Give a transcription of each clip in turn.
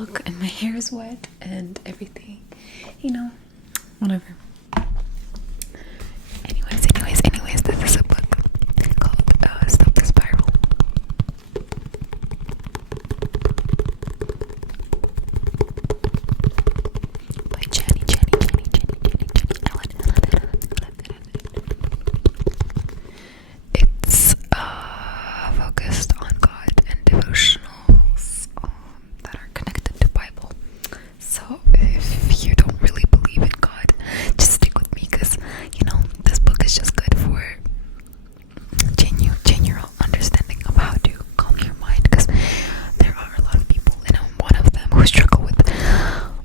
look, and my hair is wet and everything, whatever. Anyways, this is a book called Stop the Spiral. By Jenny It's focused on God and devotionals that are connected to Bible. So if you don't really believe in God, just stick with me, because this book is just good for general understanding of how to calm your mind, because there are a lot of people, and I'm one of them, who struggle with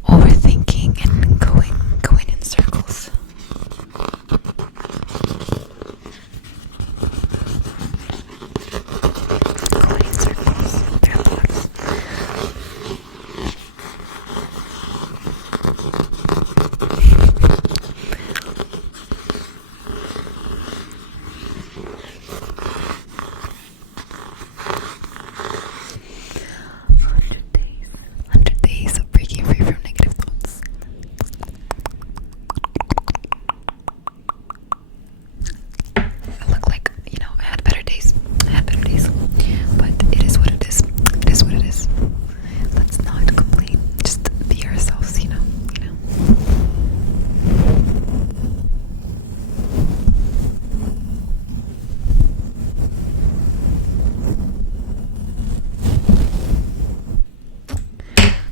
overthinking and going in circles. Going in circles with their thoughts. Days of breaking free from negative thoughts. I look like, I had better days. But it is what it is. It is what it is. Let's not complain. Just be ourselves,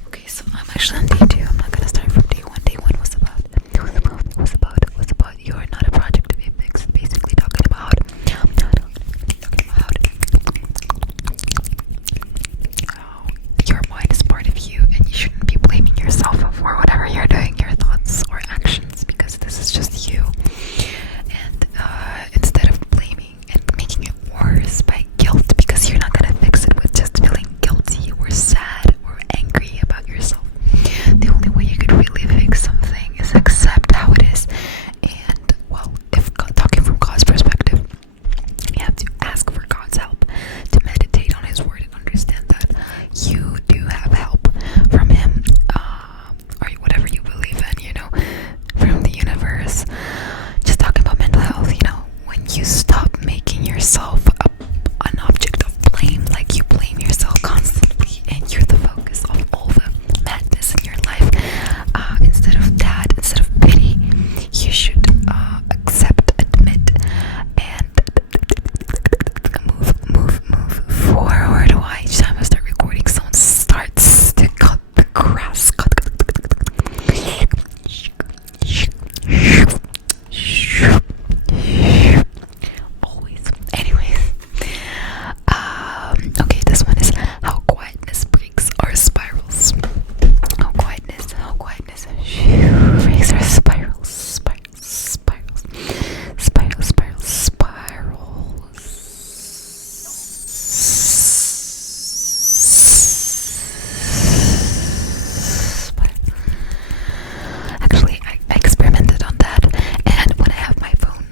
Okay, so I'm actually on day 2. I'm not gonna start from day 1. Day 1 was about you're not a project to be fixed. Basically talking about your mind is part of you, and you shouldn't be blaming yourself for whatever you're doing, your thoughts or actions, because this is just you. And instead of blaming and making it worse by guilt, because you're not gonna fix it with just feeling guilty or sad or angry about yourself. The only way you could really fix something is accept how it is. And if talking from God's perspective, you have to ask for God's help, to meditate on His word and understand that you do have help from Him, or whatever you believe in, from the universe. Just talking about mental health, when you stop making yourself an object of blame, like you blame yourself constantly and you're the focus of all the madness in your life, instead of pity, you should accept, admit, and move forward. Why each time I start recording, someone starts to cut the grass. Always. Anyways, okay, this one is how quietness breaks our spirals. How quietness breaks our spirals. Actually, I experimented on that, and when I have my phone,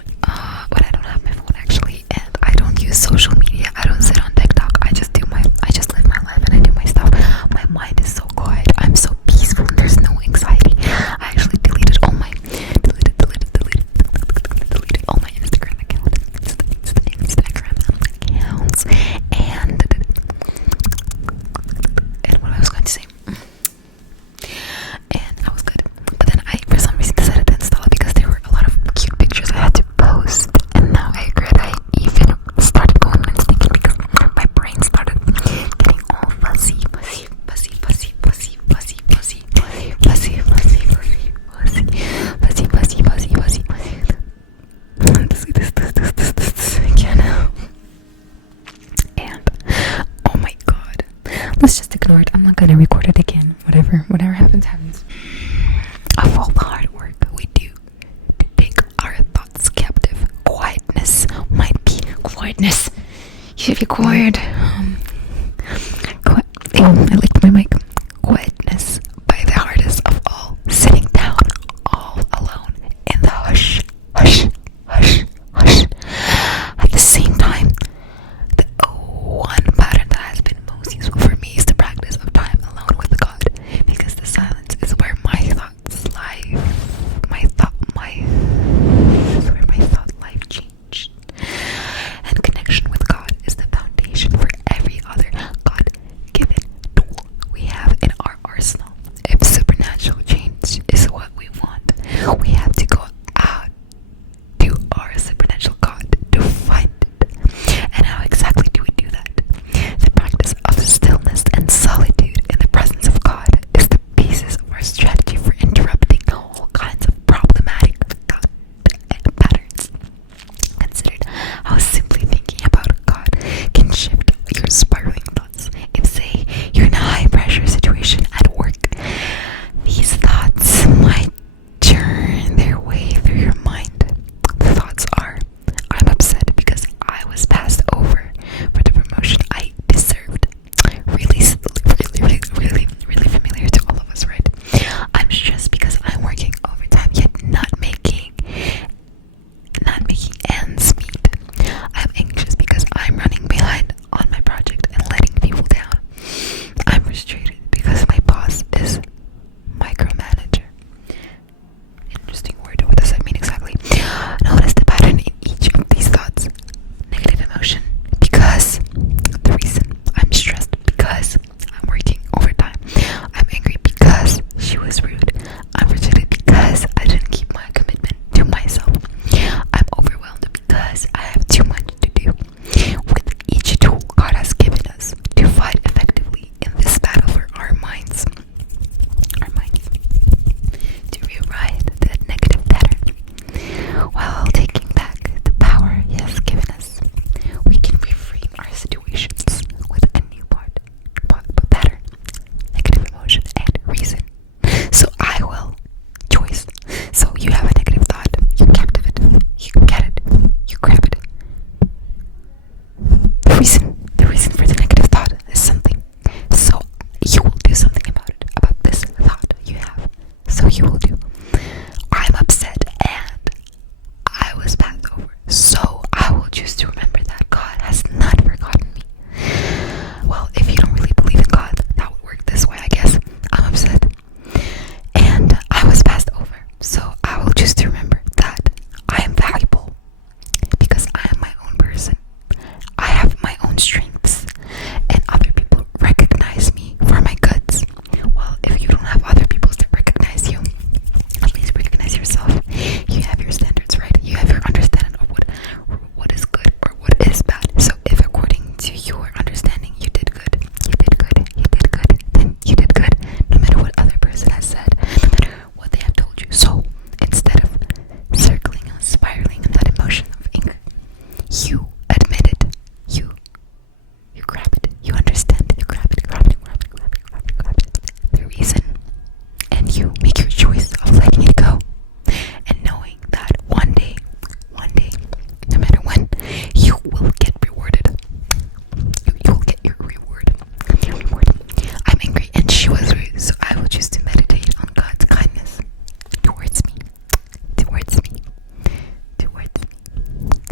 when I don't have my phone actually, and I don't use social media, I don't sit on TikTok, I just live my life and I do my stuff. My mind is so quiet, I'm so peaceful, there's no anxiety. I actually deleted all my Instagram accounts, and what I was going to say. And I was good. But then I, for some reason, decided to install it because there were a lot of cute pictures I had to post. And now I regret I even started going and thinking, because my brain started getting all fuzzy. And oh my god, let's just ignore it. I'm not gonna record it again. Whatever happens. Of all the hard work we do to take our thoughts captive, quietness might be quietness. You should be quiet. I licked my mic. Quietness by the hardest of all. Sitting down all alone in the hush. At the same time, the one pattern that has been most useful for me is the practice of time alone with God.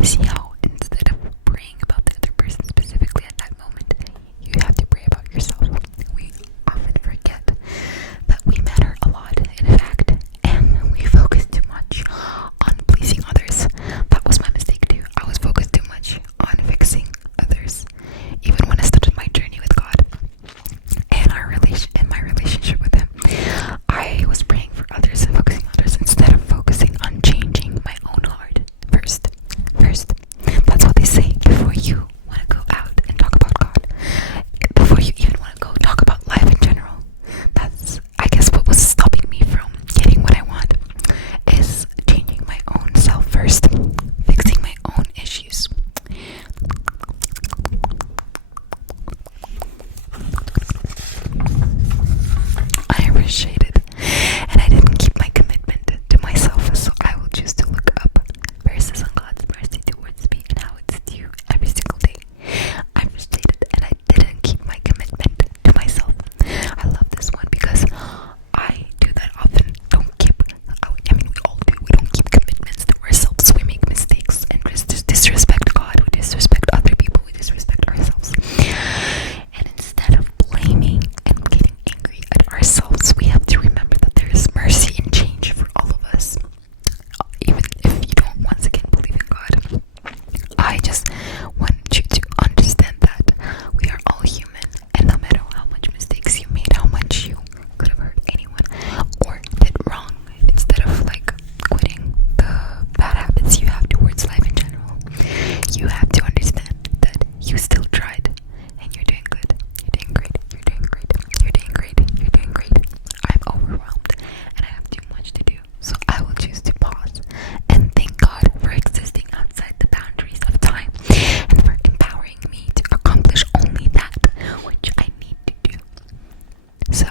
See how instead of praying about the other person specifically at that moment, you have to pray about yourself. We often forget that we matter a lot, in fact, and we focus too much on pleasing others. That was my mistake too. I was focused too much on fixing others, even when I started my journey with God and my relationship with Him. I was praying for others and focusing on others instead of focusing on changing my own heart first. That's what they say before you want to go out and talk about God. Before you even want to go talk about life in general. That's, I guess, what was stopping me from getting what I want is changing my own self first, fixing my own issues. I appreciate it, and I didn't keep my commitment to myself, so I will choose to look up verses on God's mercy towards me and how it's due every single day. I frustrated and I didn't keep my commitment to myself. I love this one because I do that often. I mean, we all do. We don't keep commitments to ourselves. We make mistakes and just disrespect God. We disrespect other people. We disrespect ourselves. And instead of blaming and getting angry at ourselves, we have to remember that there is mercy and change for all of us. Even if you don't once again believe in God, I just want you to understand that we are all human, and no matter how much mistakes you made, how much you could have hurt anyone or did wrong, instead of quitting the bad habits you have towards life in general, you have to understand that you still tried and you're doing good. You're doing great. You're doing great. You're doing great. You're doing great. I'm overwhelmed and I have too much to do. So I will choose to pause and thank God for existing outside the boundaries of time and for empowering me to accomplish only that which I need to do. So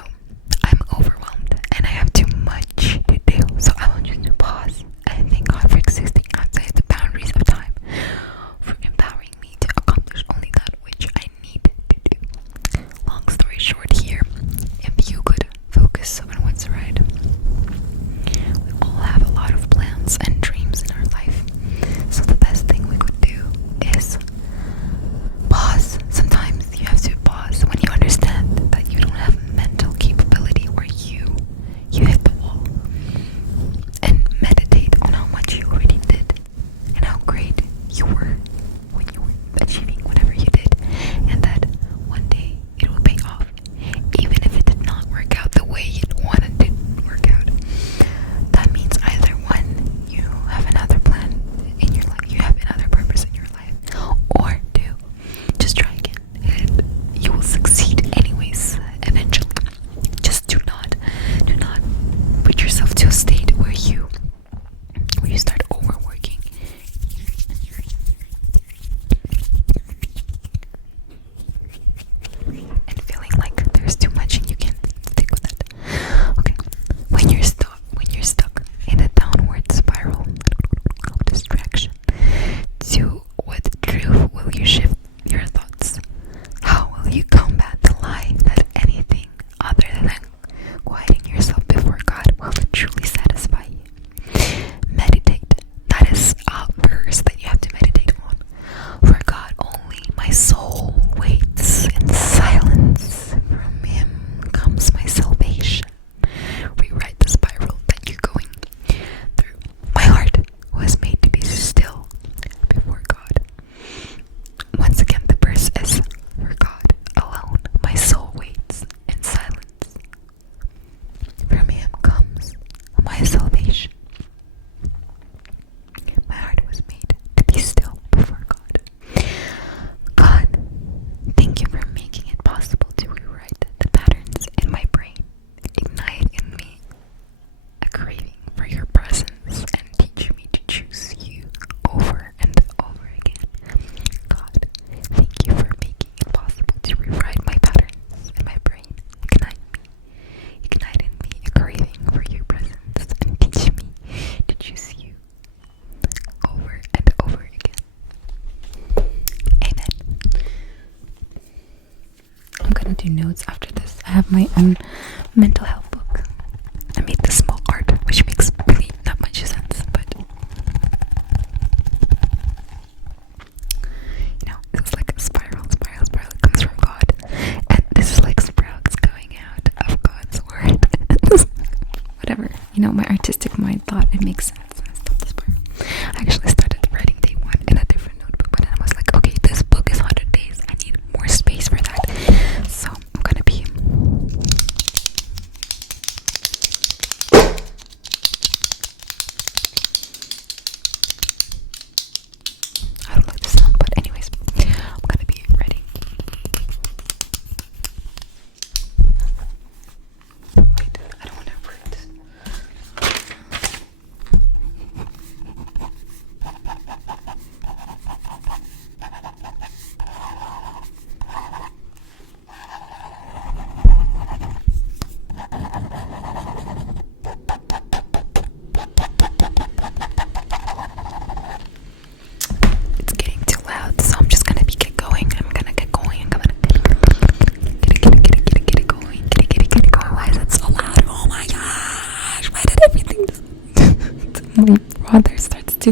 I'm overwhelmed and I have too much to do. So I will choose to pause and thank God for existing outside the boundaries of time, for empowering me to accomplish only that which I need to do. Long story short here, if you could focus on what's right. We all have a lot of plans and dreams in our life. So the best thing we could do is pause. Sometimes you have to pause when you understand that you don't have mental capability or you hit the wall. And meditate on how much you already did and how great you were when you were achieving whatever you did. And that one day it will pay off. Even if it did not work out the way you wanted to work out. That means either one, you have another plan in your life, you have another purpose in your life, or two, just try again and you will succeed anyways eventually. Just do not put yourself to a state where you start overworking and feeling like there's too much and you can't stick with it. Okay, when you're stuck in a downward spiral of distraction, to what truth will you shift your thoughts? How will you combat the lie that anything other than quieting yourself before God will truly satisfy you? Meditate. That is a verse that you have to meditate on. For God only my soul waits in silence. From Him comes my salvation. Rewrite the spiral that you're going through. My heart was made to be still before God. Once again, the verse is, for God alone my soul waits in silence. From Him comes my salvation. My heart was made to be still before God. God, thank you for making it possible to rewrite the patterns in my brain. Ignite in me a craving for your presence and teach me to choose you over and over again. God, thank you for making it possible to rewrite my patterns in my brain. Ignite in me a craving for your presence and teach me to choose you over and over again. Amen. I'm gonna do notes after this. I have my own mental health book. I made this small art, which makes really not much sense, but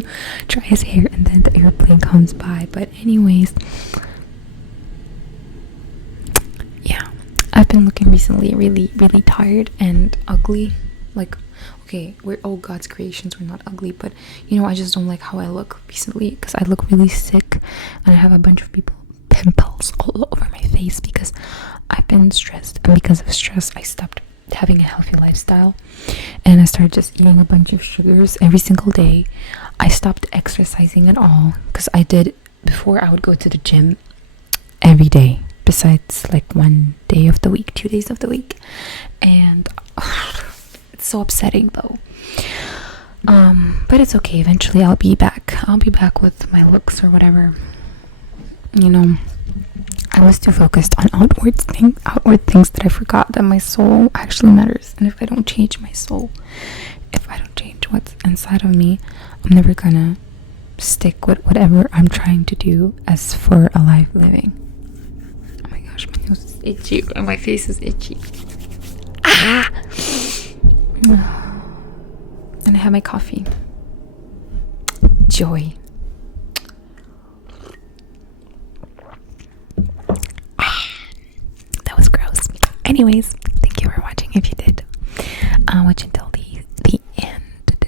to dry his hair, and then the airplane comes by. But anyways, yeah, I've been looking recently really, really tired and ugly. Like, okay, we're all God's creations, we're not ugly, but I just don't like how I look recently, because I look really sick and I have a bunch of pimples all over my face because I've been stressed, and because of stress I stopped having a healthy lifestyle and I started just eating a bunch of sugars every single day. I stopped exercising at all, because I did before. I would go to the gym every day besides like 1 day of the week, 2 days of the week, and it's so upsetting though. But it's okay, eventually I'll be back with my looks or whatever. I was too focused on outward things that I forgot that my soul actually matters. And if I don't change my soul, if I don't change what's inside of me, I'm never gonna stick with whatever I'm trying to do as for a life living. Oh my gosh, my nose is itchy and my face is itchy. And I have my coffee. Joy. That was gross. Anyways, thank you for watching if you did. Watch until the end.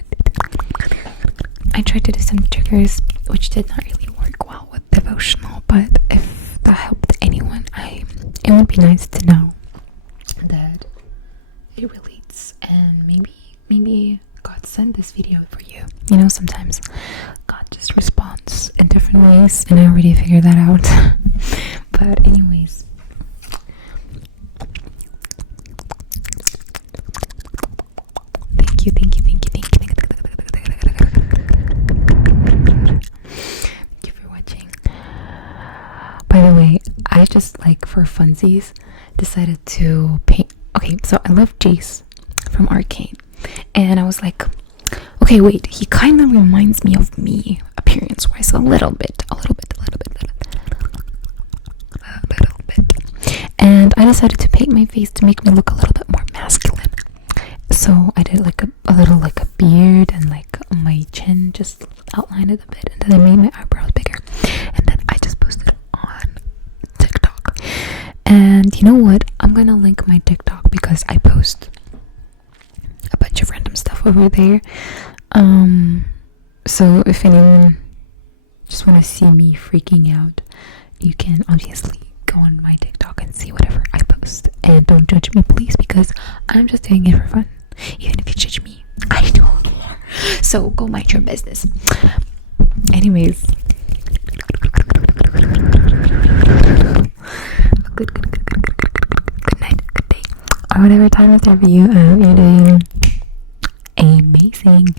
I tried to do some triggers which did not really work well with devotional, but if that helped anyone, it would be nice to know that it relates, and maybe God sent this video for you. Sometimes God just responds in different ways, and I already figured that out. But anyways, thank you for watching. By the way, I just, like, for funsies decided to paint. Okay, so I love Jace from Arcane, and I was like, okay, wait, he kind of reminds me of me appearance wise, a little bit, and I decided to paint my face to make me look a little bit more masculine. So I did like a little, like, a beard, and like my chin, just outlined it a bit, and then I made my eyebrows bigger, and then I just posted it on TikTok. And you know what, I'm gonna link my TikTok because I post a bunch of random stuff over there. So if anyone just want to see me freaking out, you can obviously go on my TikTok and see whatever I post, and don't judge me, please, because I'm just doing it for fun. Even if you judge me, I don't care. So go mind your business. Anyways, good night, good day, or whatever time it is for you. You're doing amazing.